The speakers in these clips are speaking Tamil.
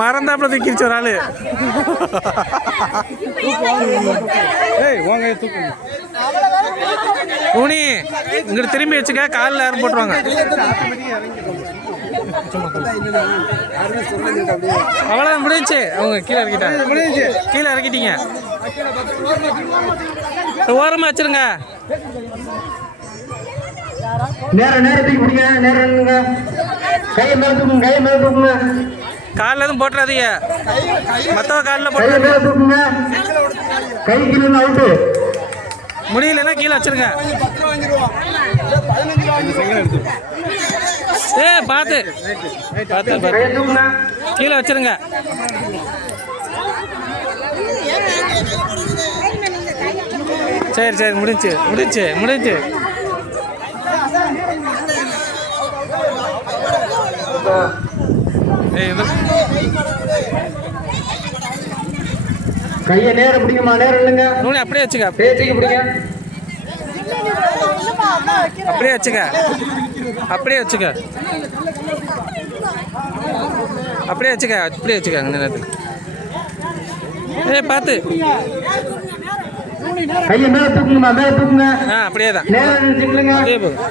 மறந்தாப்புல தூக்கிடுச்சு ஒரு ஆளு. ஏய் வாங்க தூக்கு. இங்கிட்டு திரும்பி வச்சுக்க காலில் யாரும் போட்டுருவாங்க. அவ்வளோதான் முடிஞ்சு அவங்க கீழே இறக்கிட்டாங்க கீழே இறக்கிட்டீங்க. ஓரமாக வச்சிருங்க. நேரம் நேரத்துக்கு பிடிங்க. நேரம் மேல தூக்குங்க மேல தூக்குங்க காலில் எதுவும் போட்டுறாதீங்க. மற்றவ காலில் போட்டு மேல தூக்குங்க கை கீழே அவுட்டு. முடியலன்னா கீழே வச்சிருங்க. ஏ பார்த்து பார்த்து தூக்குங்க கீழே வச்சிருங்க. சரி சரி முடிஞ்சு முடிஞ்சு முடிஞ்சு ஏய் இது கையை நேரம் பிடிக்குமா? நேரம் இல்லைங்க. நூனி அப்படியே வச்சுக்க. பேச்சுக்கு பிடிங்க. அப்படியே வச்சுக்க. அப்படியே வச்சுக்க. அப்படியே வச்சுக்க. அப்படியே வச்சுக்க நேரத்துக்கு ஏய் பார்த்து. கையை மேல தூக்குங்கம்மா மேல தூக்குங்க. அப்படியே தான் அப்படியே போகும்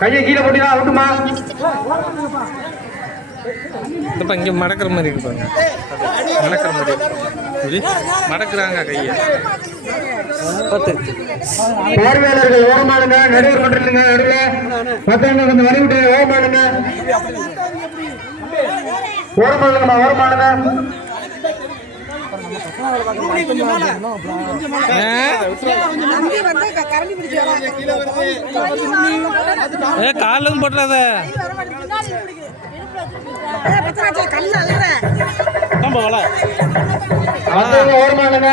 கையை கீழே போட்டீங்கன்னா அவுட்டுமா? இப்போ இங்கே மடக்கிற மாதிரி இருக்கு பாருங்க. மடக்கிற மாதிரி மடக்குறாங்க கையை. பத்து. பார்வையாளர்கள் ஓரமானுங்க நடுவர் இல்லைங்க நடுவில் மற்றவங்க கொஞ்சம் வரி விட்டு ஓரமானுங்க ஓரமானுங்கம்மா வள மற்றவங்க ஓரமானுங்க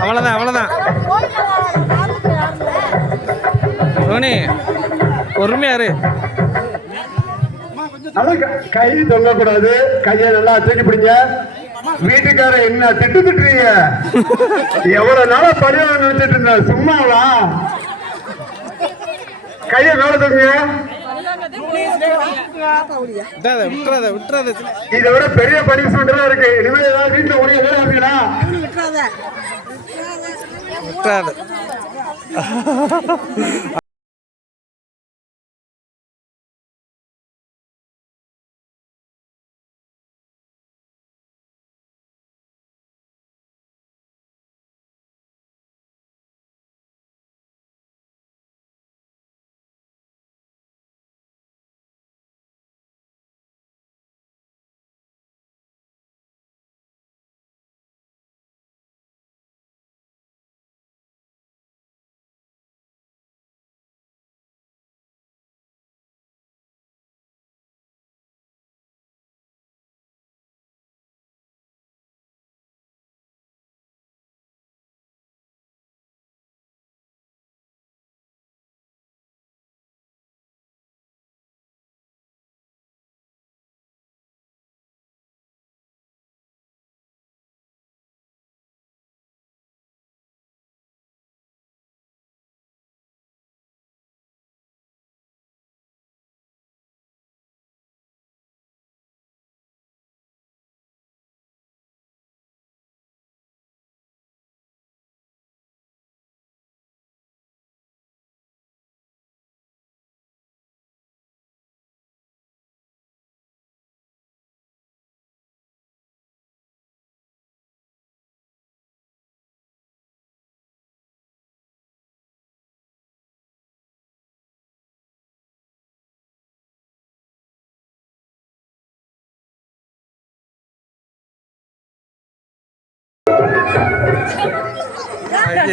அவ்வளோதான் அவ்வளோதான் ரோனி பொறுமையாரு கை தொங்கக்கூடாது. கையை நல்லா தூக்கி பிடிங்க. வீட்டுக்காரர் என்ன திட்டு திட்டுறீங்க? எவ்வளவு நாளா பரிவாரம் நினைச்சிட்டு இருந்த? சும்மாவா? கையை மேல விட்டுறாத இதை விட பெரிய பனிஷ்மெண்ட் எல்லாம் இருக்கு. இனிமே ஏதாவது வீட்டுல உடைய வேலை நீ விட்டுறாத.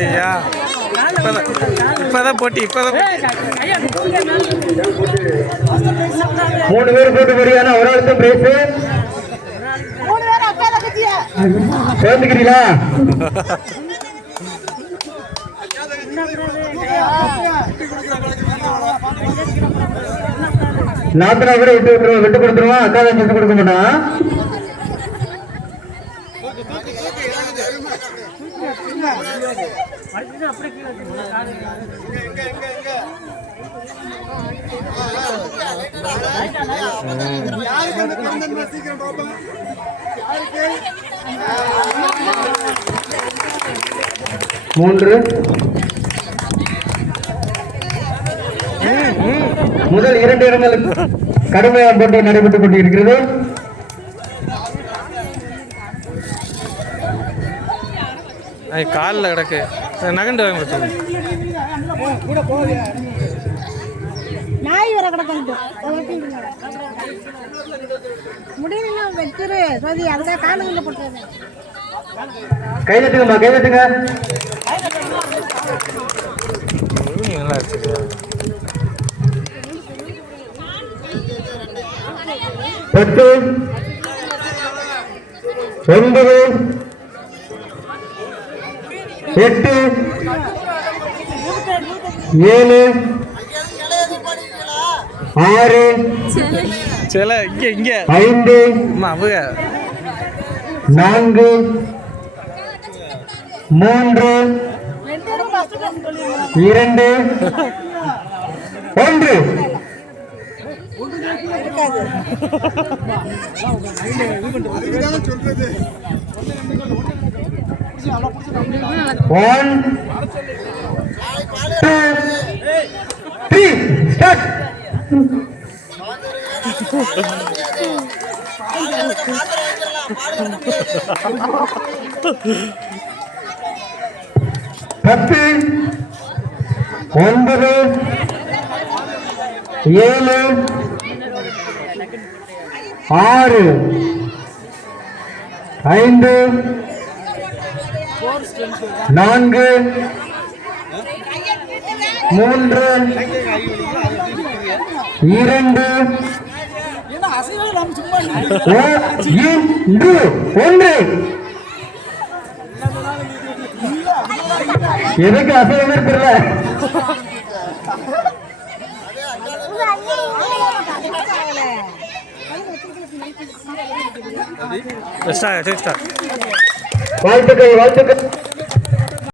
ஐயா இப்பதான் இப்பதான் போட்டி இப்பதான் மூணு பேர் போட்டு போறீங்கன்னா ஒரு ஆளுக்கு பிரைஸ் சேர்ந்துக்கிறீங்களா? நாத்தனா கூட விட்டு விட்டுருவோம் விட்டு கொடுத்துருவோம் அக்கா தான் கொடுக்க மாட்டான். மூன்று. முதல் இரண்டு இடங்களுக்கு கடுமையான போட்டி நடைபெற்றுக் கொண்டிருக்கிறது. அது காலில் கிடக்கு. நகண்டு வாங்க நாய் வர கிடக்கு முடியல வெட்டுரு. சரி அதுதான் காலுக்குள்ள போட்டுருது கை தட்டுங்கம்மா கை தட்டுங்க. நல்லா வச்சுருக்கா பத்து ஒன்பது எட்டு ஏழு ஆறு சில இங்கே இங்கே. ஐந்து அவங்க நான்கு மூன்று இரண்டு ஒன்று. ஒன் டூ த்ரீ ஸ்டார்ட் பத்து ஒன்பது ஏழு ஆறு ஐந்து நான்கு மூன்று இரண்டு. ஒன்று. எதுக்கு அசைவம் இருக்குல்ல? Let's start, let's start. வாழ்த்துக்கள் வாழ்த்துக்கள்